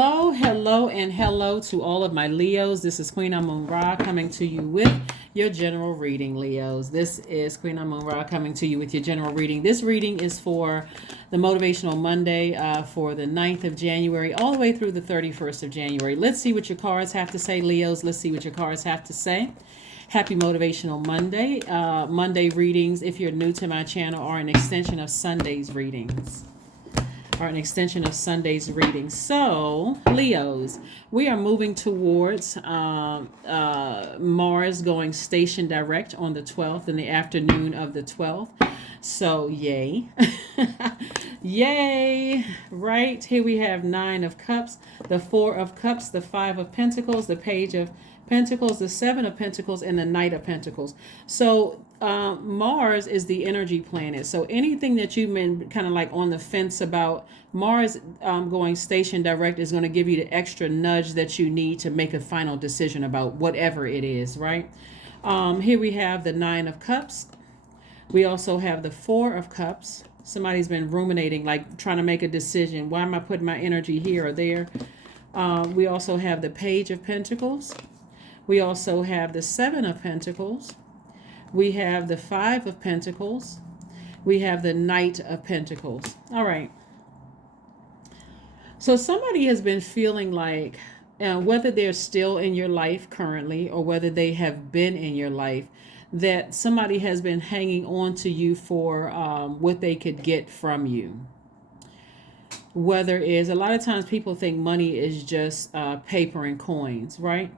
Hello, hello, and hello to all of my Leos. This is Queen Amun Ra coming to you with your general reading, Leos. This is Queen Amun Ra coming to you with your general reading. This reading is for the Motivational Monday for the 9th of January all the way through the 31st of January. Let's see what your cards have to say, Leos. Let's see what your cards have to say. Happy Motivational Monday. Monday readings, if you're new to my channel, are an extension of Sunday's readings. So, Leos, we are moving towards Mars going station direct on the 12th in the afternoon of the 12th. So, yay. Yay. Right. Here we have 9 of Cups, the 4 of Cups, the 5 of Pentacles, the Page of Pentacles, the 7 of Pentacles, and the Knight of Pentacles. So Mars is the energy planet. So anything that you've been kind of like on the fence about, Mars going station direct is going to give you the extra nudge that you need to make a final decision about whatever it is, right? Here we have the 9 of Cups. We also have the 4 of Cups. Somebody's been ruminating, like trying to make a decision. Why am I putting my energy here or there? We also have the Page of Pentacles. We also have the 7 of Pentacles. We have the 5 of Pentacles. We have the Knight of Pentacles. All right. So somebody has been feeling like, whether they're still in your life currently or whether they have been in your life, that somebody has been hanging on to you for what they could get from you. Whether it's, a lot of times people think money is just paper and coins, right?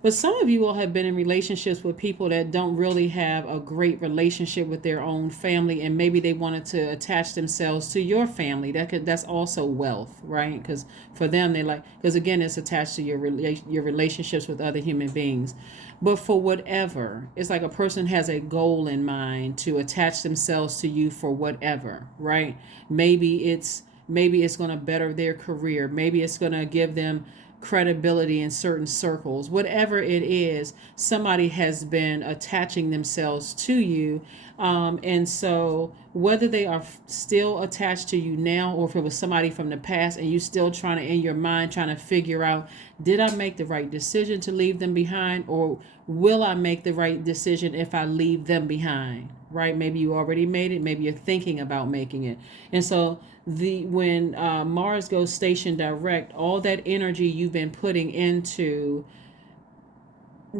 But some of you all have been in relationships with people that don't really have a great relationship with their own family, and maybe they wanted to attach themselves to your family. That's also wealth, right? Because for them, because again, it's attached to your relationships with other human beings. But for whatever, it's like a person has a goal in mind to attach themselves to you for whatever, right? Maybe it's going to better their career. Maybe it's going to give them credibility in certain circles. Whatever it is, somebody has been attaching themselves to you. And so whether they are still attached to you now, or if it was somebody from the past and you still trying to, in your mind, trying to figure out, did I make the right decision to leave them behind, or will I make the right decision if I leave them behind? Right? Maybe you already made it. Maybe you're thinking about making it. And so when Mars goes station direct, all that energy you've been putting into,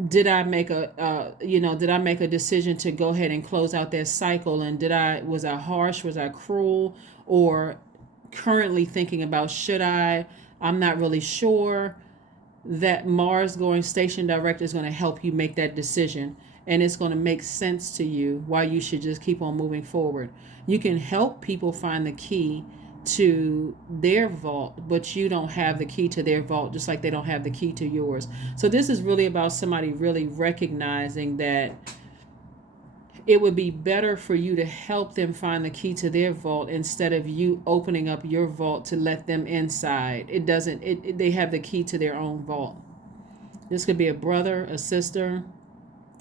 did I make a decision to go ahead and close out that cycle? And was I harsh? Was I cruel? Or currently thinking about, should I? I'm not really sure. That Mars going station direct is going to help you make that decision, and it's going to make sense to you why you should just keep on moving forward. You can help people find the key to their vault, but you don't have the key to their vault, just like they don't have the key to yours. So this is really about somebody really recognizing that it would be better for you to help them find the key to their vault instead of you opening up your vault to let them inside. They have the key to their own vault. This could be a brother, a sister,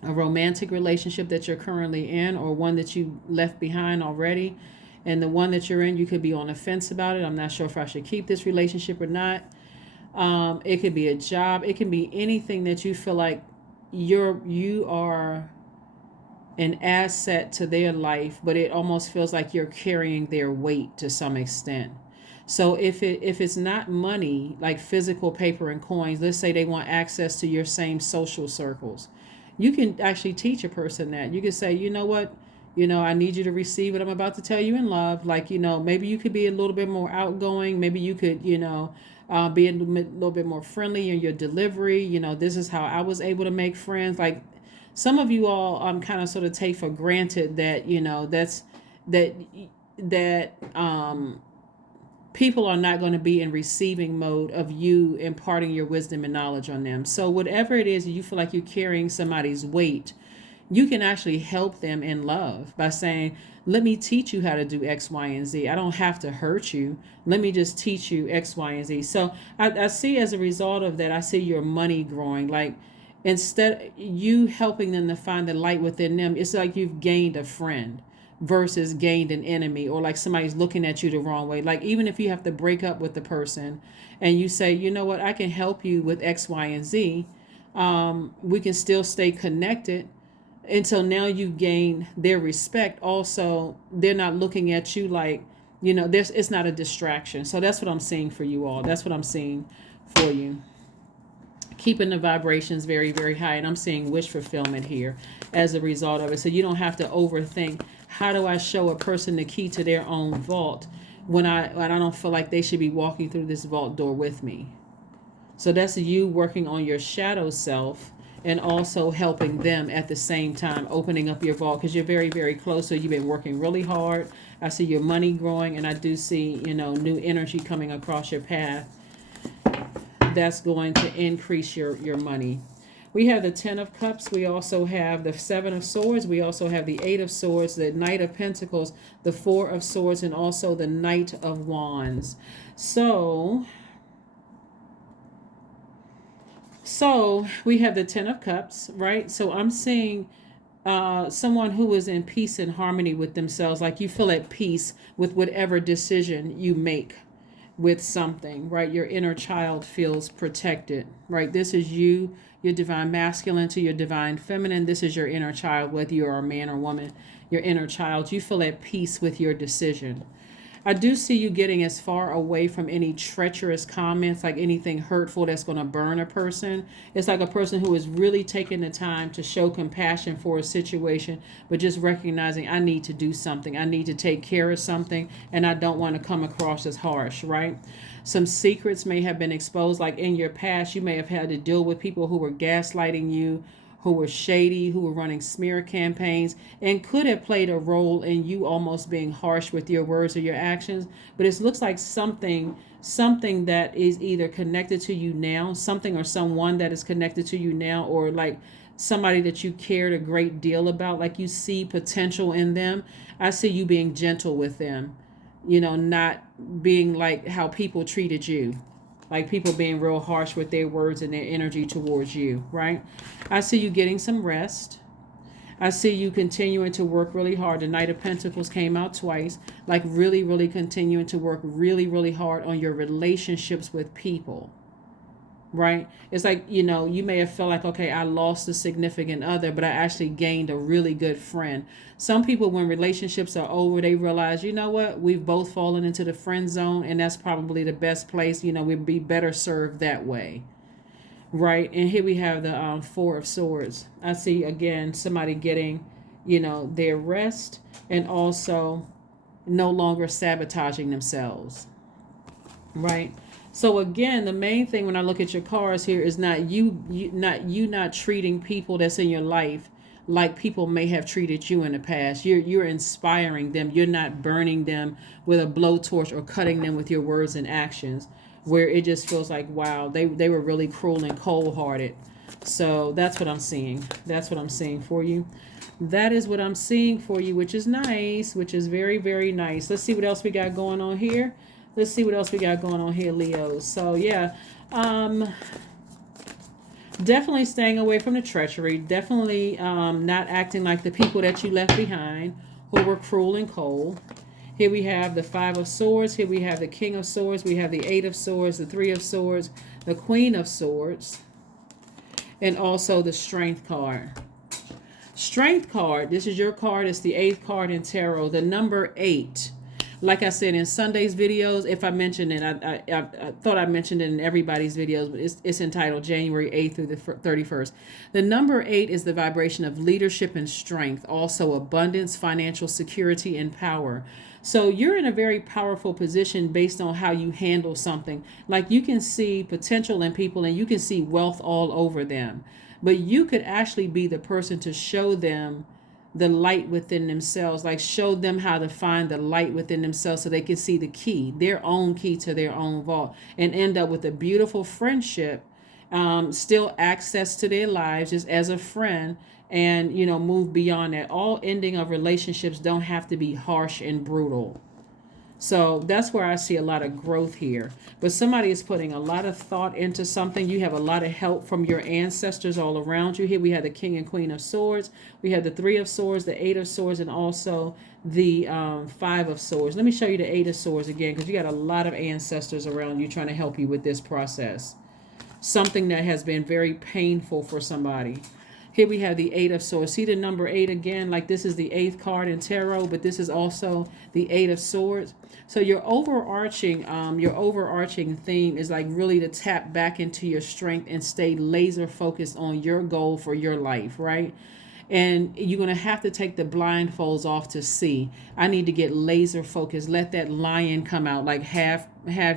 a romantic relationship that you're currently in, or one that you left behind already. And the one that you're in, you could be on the fence about it. I'm not sure if I should keep this relationship or not. It could be a job. It can be anything that you feel like you are an asset to their life, but it almost feels like you're carrying their weight to some extent. So if it's not money, like physical paper and coins, let's say they want access to your same social circles, you can actually teach a person that. You can say, you know what, I need you to receive what I'm about to tell you in love. Like, maybe you could be a little bit more outgoing. Maybe you could, be a little bit more friendly in your delivery. This is how I was able to make friends. Like, some of you all kind of sort of take for granted that people are not going to be in receiving mode of you imparting your wisdom and knowledge on them. So whatever it is you feel like you're carrying somebody's weight, you can actually help them in love by saying, let me teach you how to do X, Y, and Z. I don't have to hurt you. Let me just teach you X, Y, and Z. So I see, as a result of that, I see your money growing. Like, instead you helping them to find the light within them, it's like you've gained a friend. versus gained an enemy, or like somebody's looking at you the wrong way. Like even if you have to break up with the person and you say, you know what, I can help you with X, Y, and Z, we can still stay connected until now you gain their respect. Also, they're not looking at you like, there's it's not a distraction. So that's what I'm seeing for you all. That's what I'm seeing for you. Keeping the vibrations very, very high. And I'm seeing wish fulfillment here as a result of it. So you don't have to overthink, how do I show a person the key to their own vault when I don't feel like they should be walking through this vault door with me. So that's you working on your shadow self and also helping them at the same time, opening up your vault, because you're very, very close. So you've been working really hard. I see your money growing, and I do see, new energy coming across your path that's going to increase your money. We have the 10 of Cups. We also have the 7 of Swords. We also have the 8 of Swords, the Knight of Pentacles, the 4 of Swords, and also the Knight of Wands. So we have the 10 of Cups, right? So I'm seeing someone who is in peace and harmony with themselves, like you feel at peace with whatever decision you make with something, right? Your inner child feels protected, right? This is you, your divine masculine to your divine feminine. This is your inner child, whether you're a man or woman, your inner child. You feel at peace with your decision. I do see you getting as far away from any treacherous comments, like anything hurtful that's going to burn a person. It's like a person who is really taking the time to show compassion for a situation, but just recognizing, I need to do something. I need to take care of something, and I don't want to come across as harsh, right? Some secrets may have been exposed, like in your past, you may have had to deal with people who were gaslighting you, who were shady, who were running smear campaigns, and could have played a role in you almost being harsh with your words or your actions. But it looks like something that is either connected to you now, something or someone that is connected to you now, or like somebody that you cared a great deal about, like you see potential in them. I see you being gentle with them, not being like how people treated you. Like people being real harsh with their words and their energy towards you, right? I see you getting some rest. I see you continuing to work really hard. The Knight of Pentacles came out twice. Like really, really continuing to work really, really hard on your relationships with people, right? It's like, you may have felt like, okay, I lost a significant other, but I actually gained a really good friend. Some people, when relationships are over, they realize, you know what, we've both fallen into the friend zone, and that's probably the best place. We'd be better served that way, right? And here we have the 4 of Swords. I see, again, somebody getting, their rest, and also no longer sabotaging themselves, right? So again, the main thing when I look at your cards here is not not treating people that's in your life like people may have treated you in the past. You're inspiring them. You're not burning them with a blowtorch or cutting them with your words and actions, where it just feels like, wow, they were really cruel and cold-hearted. So that's what I'm seeing. That's what I'm seeing for you. That is what I'm seeing for you, which is nice, which is very, very nice. Let's see what else we got going on here. Let's see what else we got going on here, Leos. So yeah, definitely staying away from the treachery. Definitely not acting like the people that you left behind who were cruel and cold. Here we have the 5 of Swords. Here we have the King of Swords. We have the 8 of Swords, the 3 of Swords, the Queen of Swords, and also the Strength card. Strength card, this is your card. It's the 8th card in tarot, the number 8. Like I said in Sunday's videos, if I mentioned it, I thought I mentioned it in everybody's videos, but it's entitled January 8th through the 31st. The number 8 is the vibration of leadership and strength, also abundance, financial security, and power. So you're in a very powerful position based on how you handle something. Like you can see potential in people and you can see wealth all over them. But you could actually be the person to show them the light within themselves, like show them how to find the light within themselves so they can see the key, their own key to their own vault, and end up with a beautiful friendship, still access to their lives just as a friend, and move beyond that. All ending of relationships don't have to be harsh and brutal. So that's where I see a lot of growth here. But somebody is putting a lot of thought into something. You have a lot of help from your ancestors all around you. Here we have the King and Queen of Swords. We have the Three of Swords, the Eight of Swords, and also the Five of Swords. Let me show you the Eight of Swords again, because you got a lot of ancestors around you trying to help you with this process. Something that has been very painful for somebody. Here we have the Eight of Swords. See the number 8 again? Like this is the 8th card in tarot, but this is also the Eight of Swords. So your overarching theme is like really to tap back into your strength and stay laser focused on your goal for your life, right? And you're going to have to take the blindfolds off to see. I need to get laser focused. Let that lion come out, like half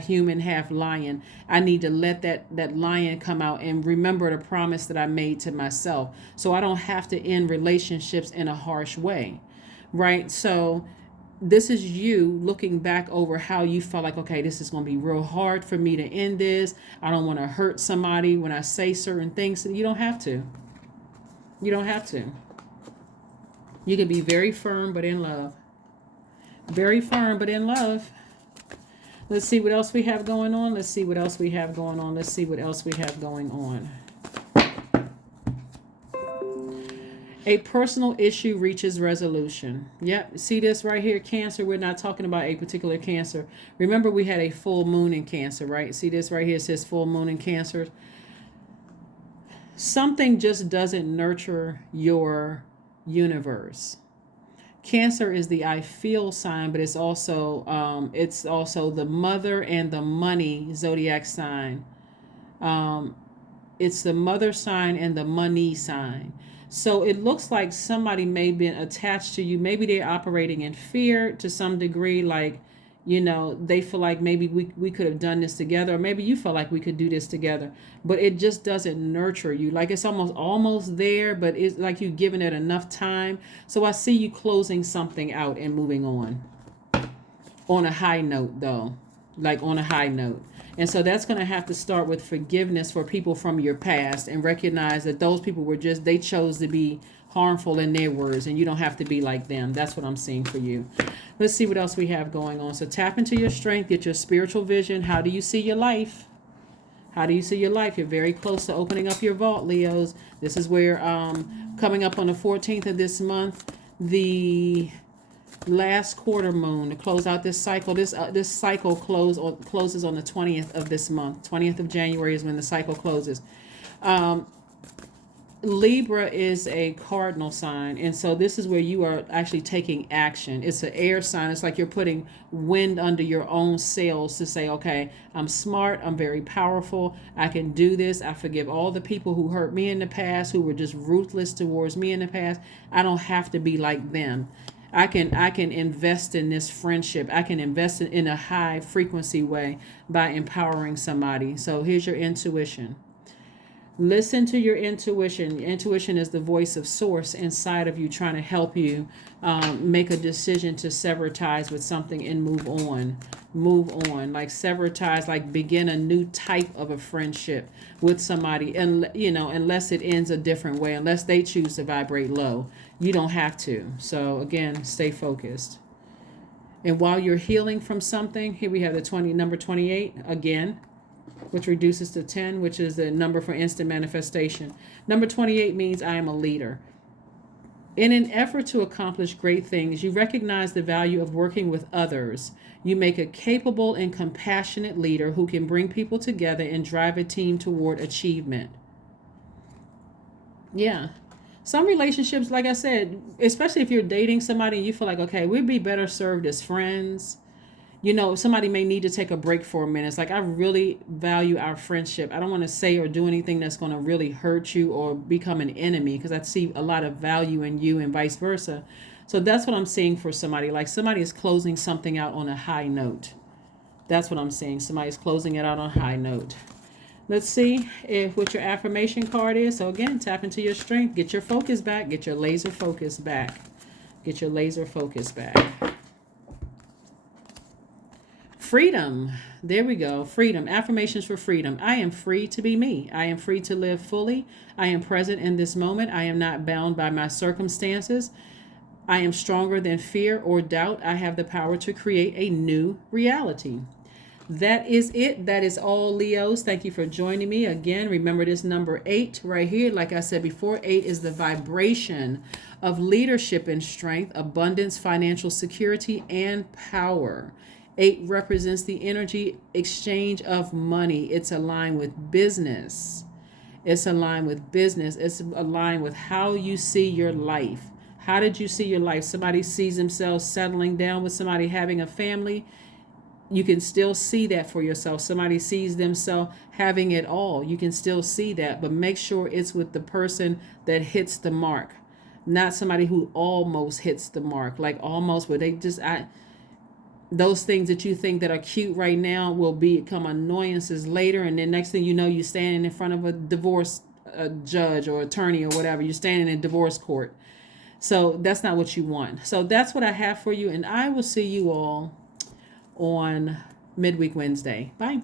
human, half lion. I need to let that lion come out and remember the promise that I made to myself, so I don't have to end relationships in a harsh way, right? So this is you looking back over how you felt like, okay, this is going to be real hard for me to end this. I don't want to hurt somebody when I say certain things. You don't have to. You don't have to. You can be very firm, but in love. Very firm, but in love. Let's see what else we have going on. Let's see what else we have going on. Let's see what else we have going on. A personal issue reaches resolution. Yep. See this right here, Cancer? We're not talking about a particular Cancer. Remember, we had a full moon in Cancer, right? See this right here? It says full moon in Cancer. Something just doesn't nurture your universe. Cancer is the I feel sign, but it's also the mother and the money zodiac sign. It's the mother sign and the money sign. So it looks like somebody may have been attached to you. Maybe they're operating in fear to some degree, like, they feel like maybe we could have done this together, or maybe you feel like we could do this together, but it just doesn't nurture you. Like it's almost there, but it's like you've given it enough time. So I see you closing something out and moving on a high note, though, like on a high note. And so that's going to have to start with forgiveness for people from your past, and recognize that those people they chose to be harmful in their words, and you don't have to be like them. That's what I'm seeing for you. Let's see what else we have going on. So tap into your strength, get your spiritual vision. How do you see your life? How do you see your life? You're very close to opening up your vault, Leos. This is where coming up on the 14th of this month, the last quarter moon to close out this cycle. This cycle closes on the 20th of this month. 20th of January is when the cycle closes. Libra is a cardinal sign, and so this is where you are actually taking action. It's an air sign. It's like you're putting wind under your own sails to say, okay, I'm smart, I'm very powerful, I can do this. I forgive all the people who hurt me in the past, who were just ruthless towards me in the past. I don't have to be like them. I can invest in this friendship. I can invest in a high frequency way by empowering somebody. So here's your intuition. Listen to your intuition. Intuition is the voice of source inside of you, trying to help you make a decision to sever ties with something and move on. Move on, like sever ties, like begin a new type of a friendship with somebody. And unless it ends a different way, unless they choose to vibrate low, you don't have to. So again, stay focused. And while you're healing from something, here we have the number 28 again, which reduces to 10, which is the number for instant manifestation. Number 28 means I am a leader. In an effort to accomplish great things, you recognize the value of working with others. You make a capable and compassionate leader who can bring people together and drive a team toward achievement. Yeah. Some relationships, like I said, especially if you're dating somebody and you feel like, okay, we'd be better served as friends. Somebody may need to take a break for a minute. It's like, I really value our friendship. I don't want to say or do anything that's going to really hurt you or become an enemy, because I see a lot of value in you and vice versa. So that's what I'm seeing for somebody. Like somebody is closing something out on a high note. That's what I'm seeing. Somebody's closing it out on a high note. Let's see what your affirmation card is. So again, tap into your strength. Get your focus back. Get your laser focus back. Get your laser focus back. Freedom. There we go. Freedom. Affirmations for freedom. I am free to be me. I am free to live fully. I am present in this moment. I am not bound by my circumstances. I am stronger than fear or doubt. I have the power to create a new reality. That is it. That is all, Leos. Thank you for joining me again. Remember this number 8 right here. Like I said before, 8 is the vibration of leadership and strength, abundance, financial security, and power. 8 represents the energy exchange of money. It's aligned with business. It's aligned with business. It's aligned with how you see your life. How did you see your life? Somebody sees themselves settling down with somebody, having a family. You can still see that for yourself. Somebody sees themselves having it all. You can still see that, but make sure it's with the person that hits the mark, not somebody who almost hits the mark. Like almost, but they just those things that you think that are cute right now will become annoyances later, and then next thing you know, you're standing in front of a divorce judge or attorney or whatever. You're standing in divorce court. So that's not what you want. So that's what I have for you, and I will see you all on Midweek Wednesday. Bye.